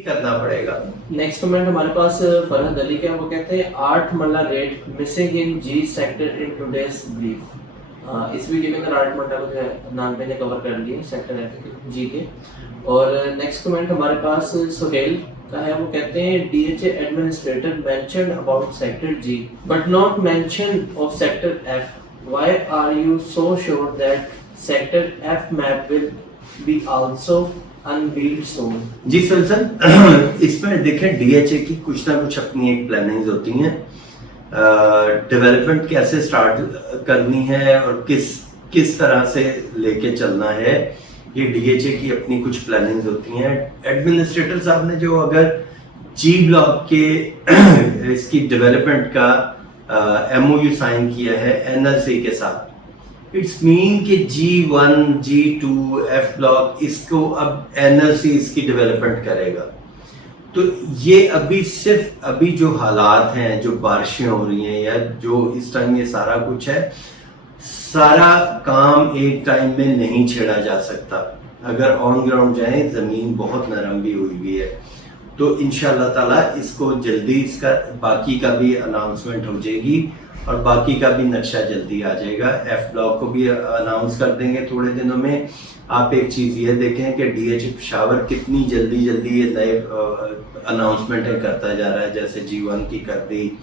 करना पड़ेगा। Next comment हमारे पास फरहद अली का, वो कहते हैं 8 मल्ला rate missing in G sector in today's brief. इस वीडियो के अंदर 8 मल्ला को जो है नानबे ने कवर कर लिए सेक्टर एफ जी के। और नेक्स्ट कमेंट हमारे पास सुहेल का है, वो कहते हैं DHA administrator mentioned about sector G but not mention of sector F, why are you so sure that sector F map will be also unveiled soon. जी sir, इसमें देखें डीएचए की कुछ ना कुछ अपनी एक प्लानिंग्स होती हैं, डेवलपमेंट कैसे स्टार्ट करनी है और किस तरह से लेके चलना है, ये डीएचए की अपनी कुछ प्लानिंग्स होती हैं। एडमिनिस्ट्रेटर साहब ने जो अगर जी ब्लॉक के इसकी डेवलपमेंट का एमओयू साइन किया है एनएलसी के साथ, इट्स मीन कि G1, G2, F ब्लॉक इसको अब एनएलसी इसकी डेवलपमेंट करेगा। तो ये अभी जो हालात हैं, जो बारिशें हो रही हैं या जो इस टाइम ये सारा कुछ है, सारा काम एक टाइम में नहीं छेड़ा जा सकता। अगर ऑन ग्राउंड जाएं, ज़मीन बहुत नरम भी हुई हुई है, तो इंशाल्लाह ताला इसको जल्दी इसका बाकी का भी अनाउंसमेंट हो जाएगी और बाकी का भी नक्शा जल्दी आ जाएगा। एफ ब्लॉक को भी अनाउंस कर देंगे थोड़े दिनों में। आप एक चीज़ ये देखें कि डीएचए पेशावर कितनी जल्दी ये नए अनाउंसमेंटें करता जा रहा है, जैसे G1 की कर दी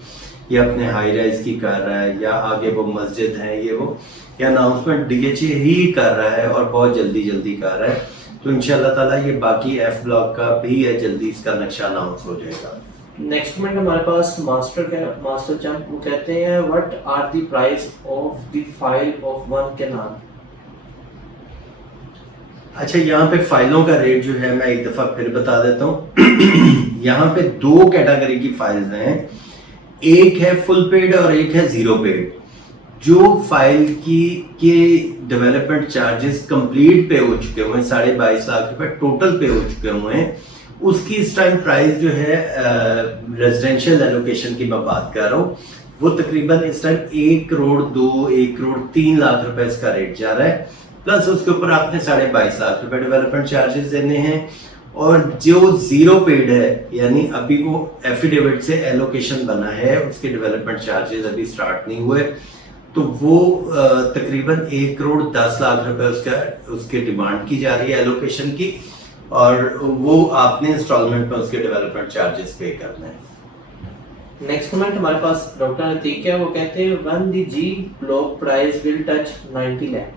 या अपने हाई राइज की कर रहा है या आगे वो मस्जिद है, ये अनाउंसमेंट डीएचए ही कर रहा है और बहुत जल्दी कर रहा है। तो इंशाल्लाह ताला ये बाकी एफ ब्लॉक का भी है, जल्दी इसका नक्शा अनाउंस हो जाएगा। नेक्स्ट कमेंट हमारे पास मास्टर चंप, वो कहते हैं what are the price of the file of one canal. अच्छा, यहाँ पे फाइलों का रेट जो है मैं एक दफा फिर बता देता हूँ। यहाँ पे 2 कैटेगरी की फाइल्स हैं, एक है फुल पेड और एक है जीरो पेड। जो फाइल के डेवलपमेंट चार्जेस कंप्लीट पे हो चुके हुए हैं, 22.5 लाख रुपए टोटल पे हो चुके हुए हैं, उसकी इस टाइम प्राइस जो है रेजिडेंशियल एलोकेशन की मैं बात कर रहा हूँ, वो तकरीबन इस टाइम 1 करोड़ 2, 1 करोड़ 3 लाख रुपए इसका रेट जा रहा है। प्लस उसके ऊपर आपने 22.5 लाख रुपए डेवलपमेंट चार्जेस देने हैं। और जो जीरो पेड है, यानी अभी वो एफिडेविट से एलोकेशन बना है, उसके डेवलपमेंट चार्जेस अभी स्टार्ट नहीं हुए, तो वो तकरीबन 1 करोड़ 10 लाख रुपए उसके डिमांड की जा रही है एलोकेशन की, और वो आपने इंस्टॉलमेंट में उसके डेवलपमेंट चार्जेस पे करना है। नेक्स्ट कमेंट हमारे पास डॉक्टर अतीक है, वो कहते हैं when the G block price will touch 90 lakh.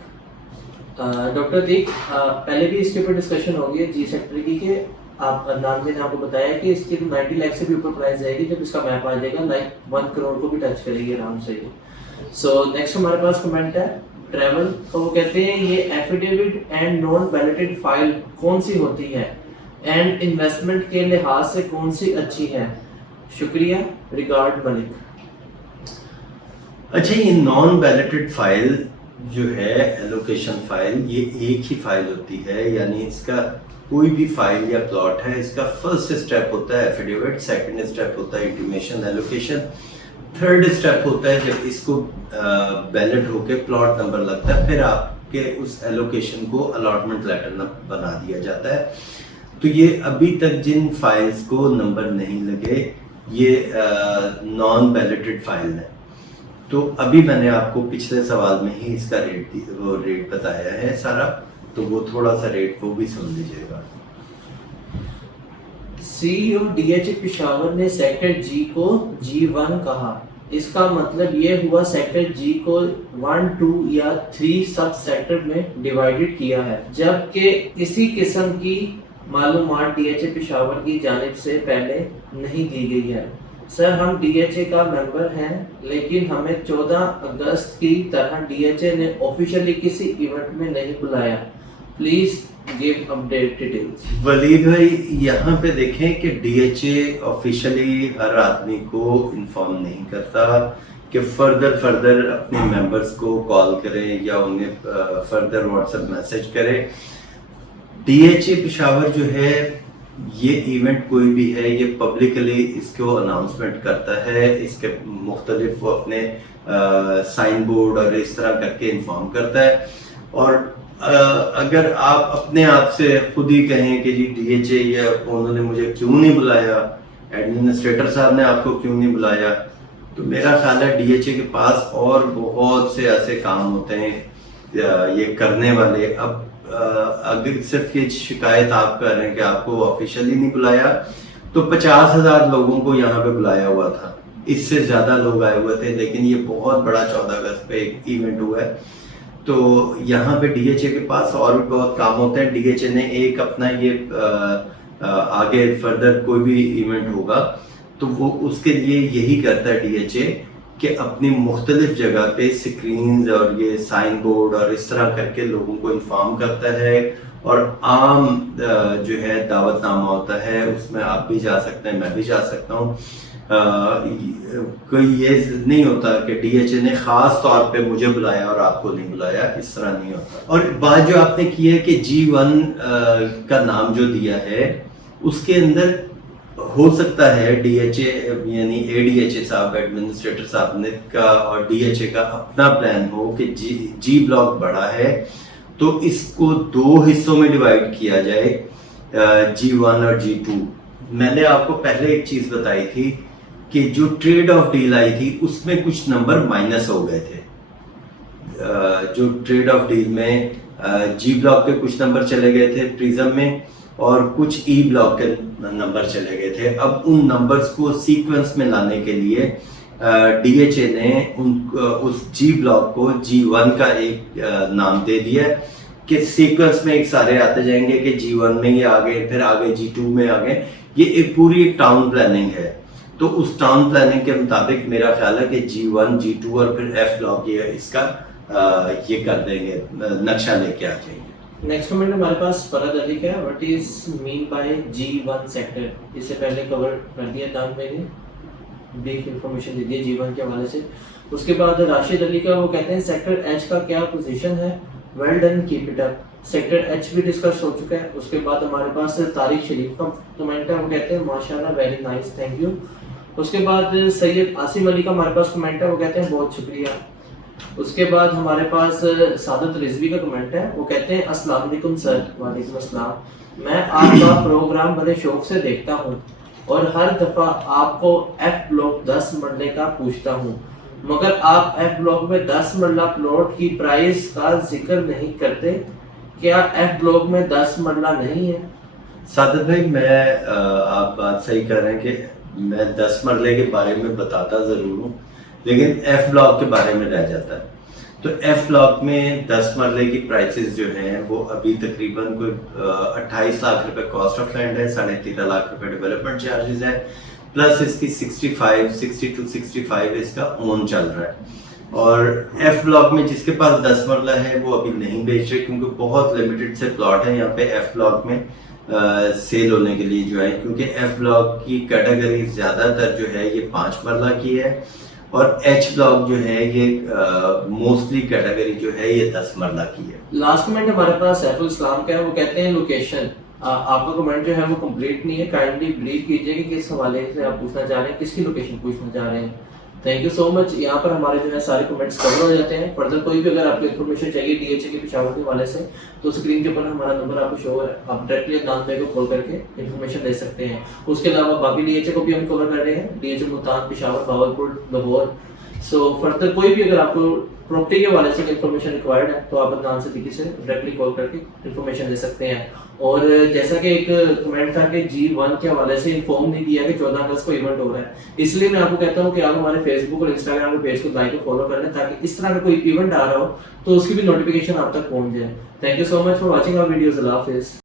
Doctor Atiq, पहले भी इसके ऊपर डिस्कशन हो गई है जी सेक्टर की, कि आप नानवे ने आपको बताया कि इसकी 90 लाख से भी ऊपर प्राइस जाएगी जब इसका मैप आ जाएगा, लाइक 1 करोड़ को भी टच करेगी आराम से। सो नेक्स्ट हमारे पास कमेंट है ट्रैवल, तो वो कहते हैं ये affidavit and non balloted file कौन सी होती है एंड इन्वेस्टमेंट के लिहाज से कौन सी अच्छी है, शुक्रिया, रिगार्ड मलिक। अच्छा, ये नॉन बैलेटेड फाइल जो है एलोकेशन फाइल, ये एक ही फाइल होती है, यानी इसका कोई भी फाइल या प्लॉट है, इसका फर्स्ट स्टेप होता है एफिडेविट, सेकंड स्टेप होता है इंटीमेशन एलोकेशन, थर्ड स्टेप होता है जब इसको बैलेट होके प्लॉट नंबर लगता है, फिर आपके उस एलोकेशन को अलॉटमेंट लेटर बना दिया जाता है। तो ये अभी तक जिन फाइल्स को नंबर नहीं लगे, ये नॉन बैलेटेड फाइल है। तो अभी मैंने आपको पिछले सवाल में ही इसका रेट बताया है सारा, तो वो थोड़ा सा रेट को भी सुन लीजिएगा। सीईओ डीएचए पेशावर ने सेक्टर जी को G1 कहा, इसका मतलब ये हुआ सेक्टर जी को 1, 2 या 3 सब सेक्टर में डिवाइडेड किया है, जबकि इसी किस्म की मालूमात डीएचए पेशावर की जानिब से पहले नहीं दी गई है। सर, हम डीएचए का मेंबर हैं, लेकिन हमें 14 अगस्त की तरह डीएचए ने ऑफिशियली किसी इवेंट में नहीं बुलाया, please give update details. Waleed भाई, यहाँ पे देखें कि डीएचए ऑफिशियली हर आदमी को इन्फॉर्म नहीं करता कि फर्दर अपने मेंबर्स को कॉल करें या उन्हें फर्दर व्हाट्सएप मैसेज करें। डीएचए पेशावर जो है, ये इवेंट कोई भी है, ये पब्लिकली इसको अनाउंसमेंट करता है, इसके मुख्तलिफ वो अपने साइन बोर्ड और इस तरह करके इन्फॉर्म करता है। और اگر آپ اپنے آپ سے خود ہی کہیں کہ جی ڈی ایچ اے یا انہوں نے مجھے کیوں نہیں بلایا، ایڈمنسٹریٹر صاحب نے آپ کو کیوں نہیں بلایا، تو میرا خیال ہے ڈی ایچ اے کے پاس اور بہت سے ایسے کام ہوتے ہیں یہ کرنے والے. اب اگر صرف یہ شکایت آپ کر رہے ہیں کہ آپ کو آفیشیلی نہیں بلایا، تو 50,000 لوگوں کو یہاں پہ بلایا ہوا تھا، اس سے زیادہ لوگ آئے ہوئے تھے، لیکن یہ بہت بڑا 14 اگست پہ ایک ایونٹ ہوا ہے. تو یہاں پہ ڈی ایچ اے کے پاس اور بھی بہت کام ہوتے ہیں. ڈی ایچ اے نے ایک اپنا یہ آگے فردر کوئی بھی ایونٹ ہوگا تو وہ اس کے لیے یہی کرتا ہے ڈی ایچ اے کہ اپنی مختلف جگہ پہ سکرینز اور یہ سائن بورڈ اور اس طرح کر کے لوگوں کو انفارم کرتا ہے، اور عام جو ہے دعوت نامہ ہوتا ہے، اس میں آپ بھی جا سکتے ہیں، میں بھی جا سکتا ہوں. کوئی یہ نہیں ہوتا کہ ڈی ایچ اے نے خاص طور پہ مجھے بلایا اور آپ کو نہیں بلایا، اس طرح نہیں ہوتا. اور بات جو آپ نے کی ہے کہ G1 کا نام جو دیا ہے، اس کے اندر ہو سکتا ہے ڈی ایچ اے یعنی اے ڈی ایچ اے صاحب، ایڈمنسٹریٹر صاحب نے کا اور ڈی ایچ اے کا اپنا پلان ہو کہ جی بلاک بڑا ہے تو اس کو 2 حصوں میں ڈیوائیڈ کیا جائے، G1 اور G2. میں نے آپ کو پہلے ایک چیز بتائی تھی کہ جو ٹریڈ آف ڈیل آئی تھی اس میں کچھ نمبر مائنس ہو گئے تھے. جو ٹریڈ آف ڈیل میں جی بلاک کے کچھ نمبر چلے گئے تھے پریزم میں، اور کچھ ای بلاک کے نمبر چلے گئے تھے. اب ان نمبرز کو سیکوینس میں لانے کے لیے ڈی ایچ اے نے اس جی بلاک کو G1 کا ایک نام دے دیا کہ سیکوینس میں ایک سارے آتے جائیں گے کہ G1 میں یہ آگے، پھر آگے G2 میں آگے. یہ ایک پوری ٹاؤن پلاننگ ہے. تو اس ٹاؤن پلاننگ کے مطابق میرا خیال ہے کہ G1 G2 اور پھر ایف بلاک یہ اس کا یہ کر دیں گے، نقشہ لے کے آ جائیں گے. نیکسٹ کمنٹ ہمارے پاس فرد علی کا ہے، what is main by G1 sector. اس سے پہلے کور کر دیا دان میں نے بریف انفارمیشن دے دی G1 کے حوالے سے. اس کے بعد راشد علی کا، وہ کہتے ہیں سیکٹر ایچ کا کیا پوزیشن ہے، well done keep it up. Sector H بھی ڈسکس ہو چکا ہے. اس کے بعد ہمارے پاس طارق شریف کا کمنٹ ہے، وہ کہتے ہیں ماشاءاللہ ویری نائس، تھینک یو. اس کے بعد سید عاصم علی کا ہمارے پاس کمنٹ ہے، وہ کہتے ہیں بہت شکریہ. اس کے بعد ہمارے پاس سعادت رضوی کا کمنٹ ہے، وہ کہتے ہیں السلام علیکم سر. وعلیکم السلام. میں آپ کا پروگرام بڑے شوق سے دیکھتا ہوں اور ہر دفعہ آپ کو ایف بلاک 10 مرلے کا پوچھتا ہوں، مگر آپ ایف بلاک میں 10 مرلہ پلاٹ کی پرائز کا ذکر نہیں کرتے. کیا ایف بلاک میں 10 مرلہ نہیں ہے؟ سعادت بھائی، میں آپ بات صحیح کر رہے ہیں کہ میں 10 مرلے کے بارے میں بتاتا ضرور ہوں، لیکن ایف بلاک کے بارے میں رہ جاتا ہے. تو ایف بلاک میں 10 مرلے کی پرائسز جو ہیں وہ ابھی تقریباً کوئی 28 لاکھ روپے کاسٹ آف لینڈ ہے، 13.5 لاکھ روپے ڈیولپمنٹ چارجز ہے، پلس اس کی 60 to 65 اس کا اون چل رہا ہے. اور ایف بلاک میں جس کے پاس 10 مرلہ ہے وہ ابھی نہیں بیچ رہے، کیونکہ بہت لمیٹڈ سے پلاٹ ہیں یہاں پہ ایف بلاک میں سیل ہونے کے لیے جو ہے، کیونکہ ایف بلاک کی کیٹیگری زیادہ تر جو ہے یہ 5 مرلہ کی ہے، اور ایچ بلاک جو ہے یہ موسٹلی کیٹیگری جو ہے یہ 10 مرلہ کی ہے. لاسٹ کمنٹ ہمارے پاس سیف الاسلام کا ہے، وہ کہتے ہیں لوکیشن. آپ کا کمنٹ جو ہے وہ کمپلیٹ نہیں ہے، کائنڈلی بریف کیجیے کہ کس حوالے سے آپ پوچھنا چاہ رہے ہیں، کس کی لوکیشن پوچھنا چاہ رہے ہیں. تھینک یو سو مچ. یہاں پر ہمارے جو ہے سارے کمنٹس کور ہو جاتے ہیں. فردر کوئی بھی اگر آپ کو انفارمیشن چاہیے ڈی ایچ اے کے پشاور کے حوالے سے تو اسکرین کے اوپر ہمارا نمبر آپ کو شو ہے، آپ ڈائریکٹلی عدنان بھائی کو کال کر کے انفارمیشن لے سکتے ہیں. اس کے علاوہ باقی ڈی ایچ اے کو بھی ہم کور کر رہے ہیں، D H A Multan, Peshawar, Bahawalpur, Lahore. So further کوئی بھی اگر آپ کو پراپرٹی کے حوالے سے انفارمیشن ریکوائرڈ ہے تو آپ عدنان صدیقی سے ڈائریکٹلی کال کر کے انفارمیشن لے سکتے ہیں. اور جیسا کہ ایک کمنٹ تھا کہ G1 کے حوالے سے انفارم نہیں کیا کہ 14 اگست کو ایونٹ ہو رہا ہے، اس لیے میں آپ کو کہتا ہوں کہ آپ ہمارے فیس بک اور انسٹاگرام کے پیج کو لائک اور فالو کر لیں تاکہ اس طرح کا کوئی ایونٹ آ رہا ہو تو اس کی بھی نوٹیفیکیشن آپ تک پہنچ جائے. Thank you so much for watching our videos. اللہ حافظ.